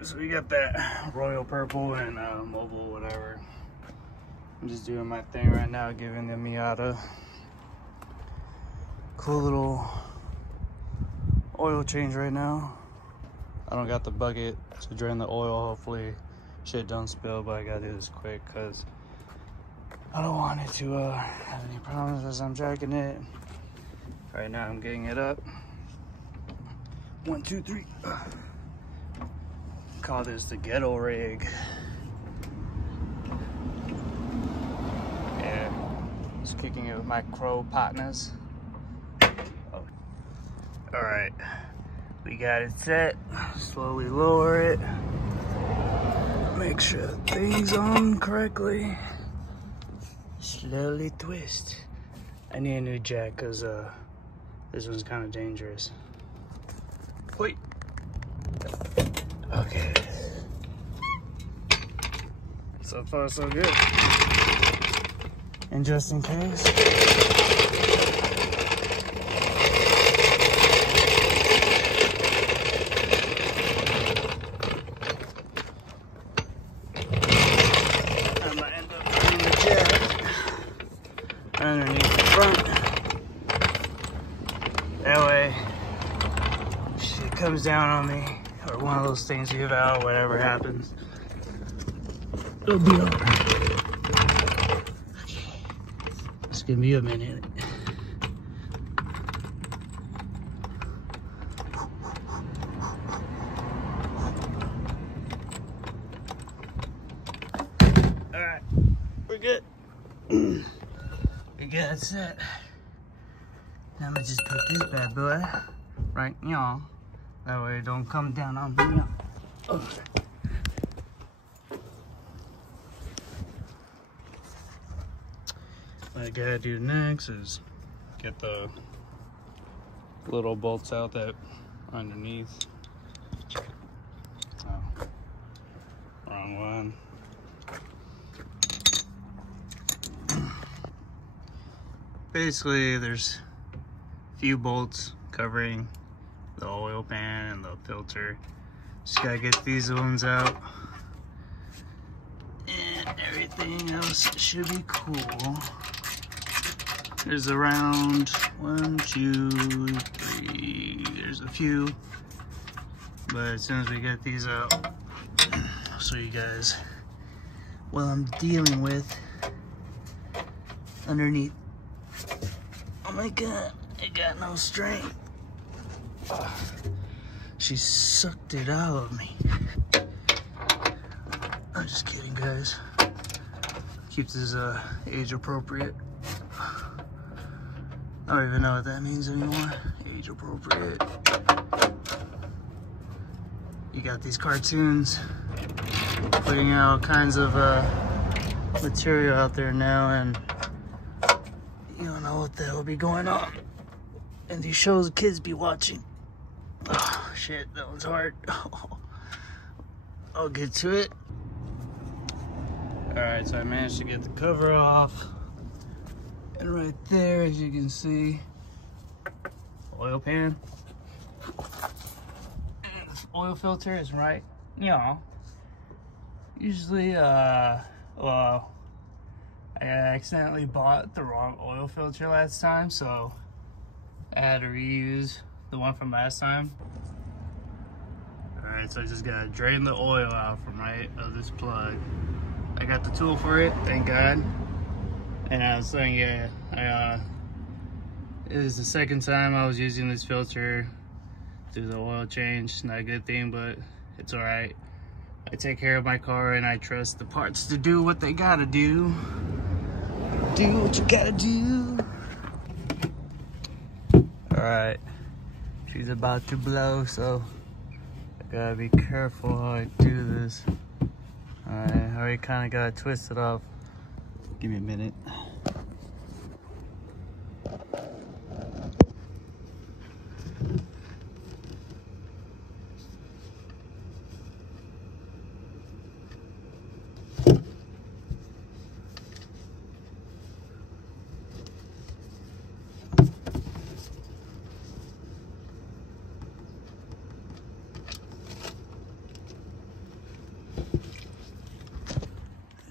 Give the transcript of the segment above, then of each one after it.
Alright, so we got that royal purple and mobile, whatever. I'm just doing my thing right now, giving the Miata cool little oil change right now. I don't got the bucket to drain the oil. Hopefully shit don't spill, but I gotta do this quick because I don't want it to have any problems as I'm jacking it. Right now I'm getting it up. 1, 2, 3. Call this the ghetto rig. Yeah, just kicking it with my crow partners. Oh. All right, we got it set. Slowly lower it. Make sure things on correctly. Slowly twist. I need a new jack because this one's kind of dangerous. Wait. Okay. So far, so good. And just in case, I might end up putting the jack underneath the front. That way, shit comes down on me, or one of those things give out, whatever happens, it'll be all right. Okay. It's gonna be a minute. All right, we're good. We got it set. Now I'm gonna just put this bad boy right y'all. That way it don't come down on me. Oh. What I gotta do next is get the little bolts out that are underneath. Oh, wrong one. Basically, there's a few bolts covering the oil pan and the filter. Just gotta get these ones out. And everything else should be cool. There's around 1, 2, 3. There's a few. But as soon as we get these out, I'll show you guys what I'm dealing with underneath. Oh my god, it got no strength. She sucked it out of me. I'm just kidding, guys. Keeps this age appropriate. I don't even know what that means anymore. Age appropriate. You got these cartoons putting out all kinds of material out there now, and you don't know what the hell be going on. And these shows the kids be watching. Oh, shit, that one's hard. I'll get to it. Alright, so I managed to get the cover off. And right there, as you can see, oil pan. And this oil filter is right, usually, well, I accidentally bought the wrong oil filter last time, so I had to reuse the one from last time. Alright, so I just gotta drain the oil out from right of this plug. I got the tool for it, thank God. And I was saying, yeah, it is the second time I was using this filter to do the oil change. Not a good thing, but it's alright. I take care of my car and I trust the parts to do what they gotta do. Do what you gotta do. Alright, she's about to blow, so I gotta be careful how I do this. Alright, I already kinda got it twisted off. Give me a minute.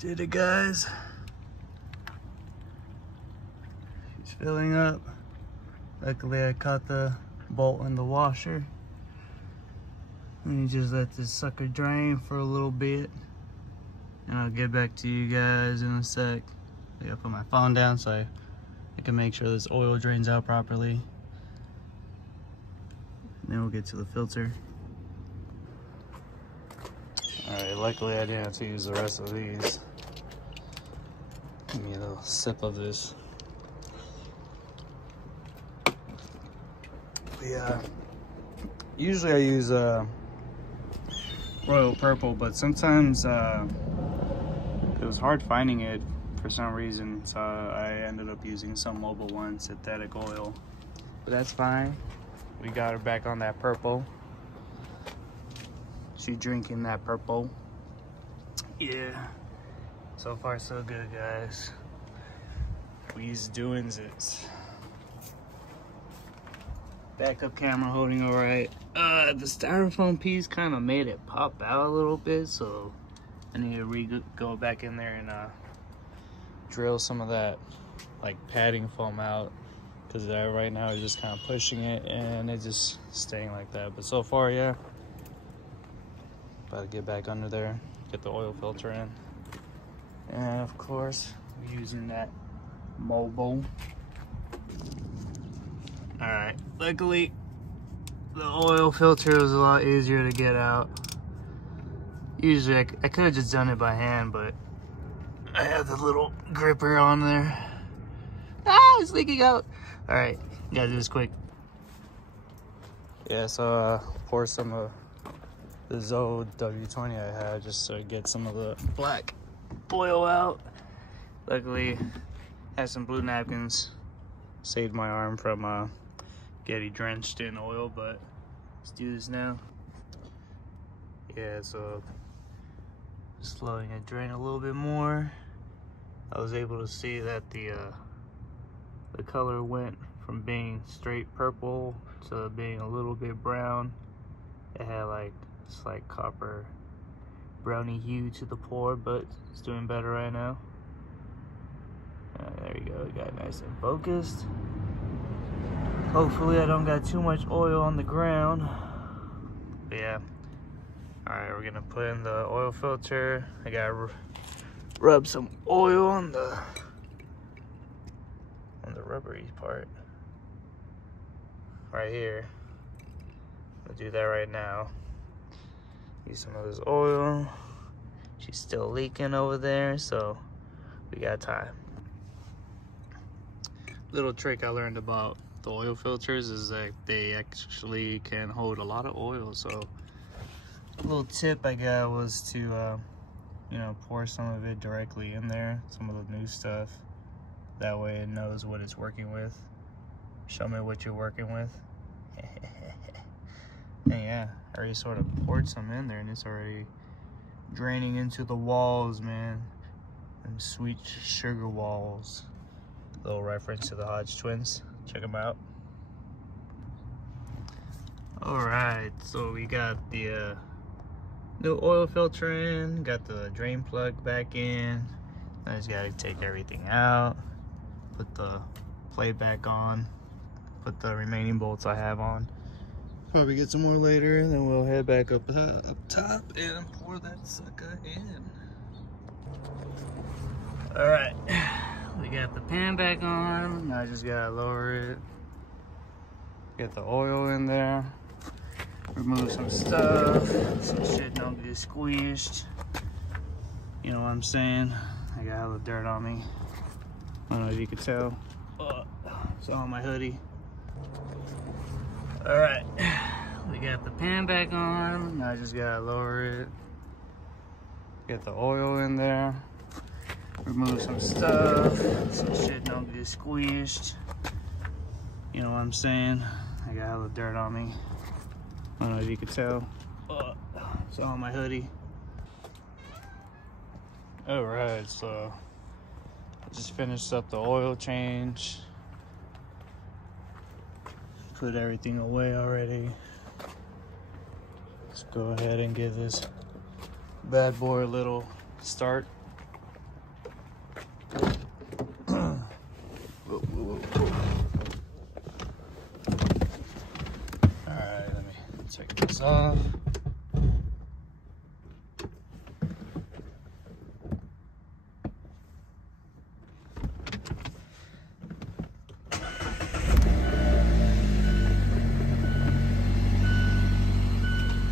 Did it, guys. She's filling up. Luckily I caught the bolt in the washer. And you just let this sucker drain for a little bit. And I'll get back to you guys in a sec. I gotta put my phone down so I can make sure this oil drains out properly. And then we'll get to the filter. Alright, luckily I didn't have to use the rest of these. Give me a little sip of this. Yeah, usually I use royal purple, but sometimes it was hard finding it for some reason, so I ended up using some Mobile One synthetic oil. But that's fine. We got her back on that purple. She drinking that purple. Yeah. So far so good, guys. We's doing it. Backup camera holding all right. The styrofoam piece kind of made it pop out a little bit, so I need to go back in there and drill some of that like padding foam out, because right now it's just kind of pushing it and it's just staying like that. But so far, yeah. About to get back under there, get the oil filter in, and of course we're using that mobile. All right, luckily the oil filter was a lot easier to get out. Usually I could have just done it by hand, but I have the little gripper on there. Ah, it's leaking out. All right, gotta do this quick. Yeah, so pour some of the Zoe W20 I had just to get some of the black oil out. Luckily, had some blue napkins. Saved my arm from getting drenched in oil, but let's do this now. Yeah, so just letting it drain a little bit more. I was able to see that the color went from being straight purple to being a little bit brown. It had like slight copper brownie hue to the pour, but it's doing better right now. There you go, we got it nice and focused. Hopefully I don't got too much oil on the ground. But yeah. Alright, we're gonna put in the oil filter. I gotta rub some oil on the rubbery part. Right here. I'll do that right now. Use some of this oil. She's still leaking over there, so we got time. Little trick I learned about the oil filters is that they actually can hold a lot of oil. So a little tip I got was to you know, pour some of it directly in there, some of the new stuff. That way it knows what it's working with. Show me what you're working with. And yeah, I already sort of poured some in there and it's already draining into the walls, man. Them sweet sugar walls. Little reference to the Hodge twins. Check them out. Alright, so we got the new oil filter in, got the drain plug back in. I just gotta take everything out, put the plate back on, put the remaining bolts I have on. Probably get some more later, then we'll head back up top and pour that sucker in. Alright, we got the pan back on. I just gotta lower it. Get the oil in there. Remove some stuff so shit don't get squished. You know what I'm saying? I got hella dirt on me. I don't know if you could tell. It's on my hoodie. Alright, we got the pan back on. I just gotta lower it. Get the oil in there. Remove some stuff so shit don't get squished. You know what I'm saying? I got hella dirt on me. I don't know if you could tell. It's on my hoodie. Alright, so I just finished up the oil change. Put everything away already. Let's go ahead and give this bad boy a little start. Take this off.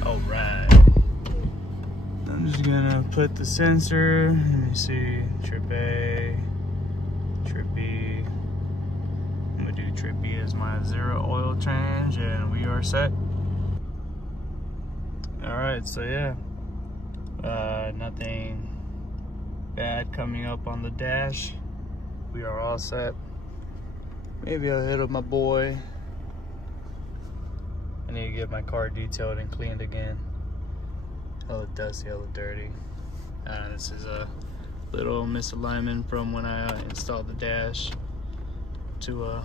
All right. I'm just gonna put the sensor. Let me see. Trip A, trip B. I'm gonna do trip B as my 0 oil change, and we are set. All right, so yeah, nothing bad coming up on the dash. We are all set. Maybe I'll hit up my boy. I need to get my car detailed and cleaned again. Hella dusty, hella dirty. This is a little misalignment from when I installed the dash to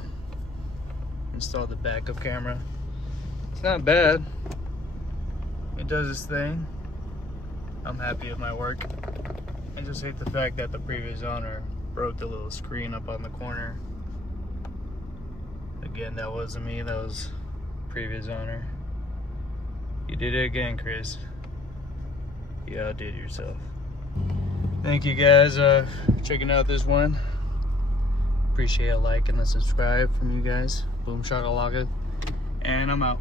install the backup camera. It's not bad. It does its thing. I'm happy with my work. I just hate the fact that the previous owner broke the little screen up on the corner. Again, that wasn't me, that was previous owner. You did it again, Chris. You outdid yourself. Thank you guys for checking out this one. Appreciate a like and a subscribe from you guys. Boom shakalaka. And I'm out.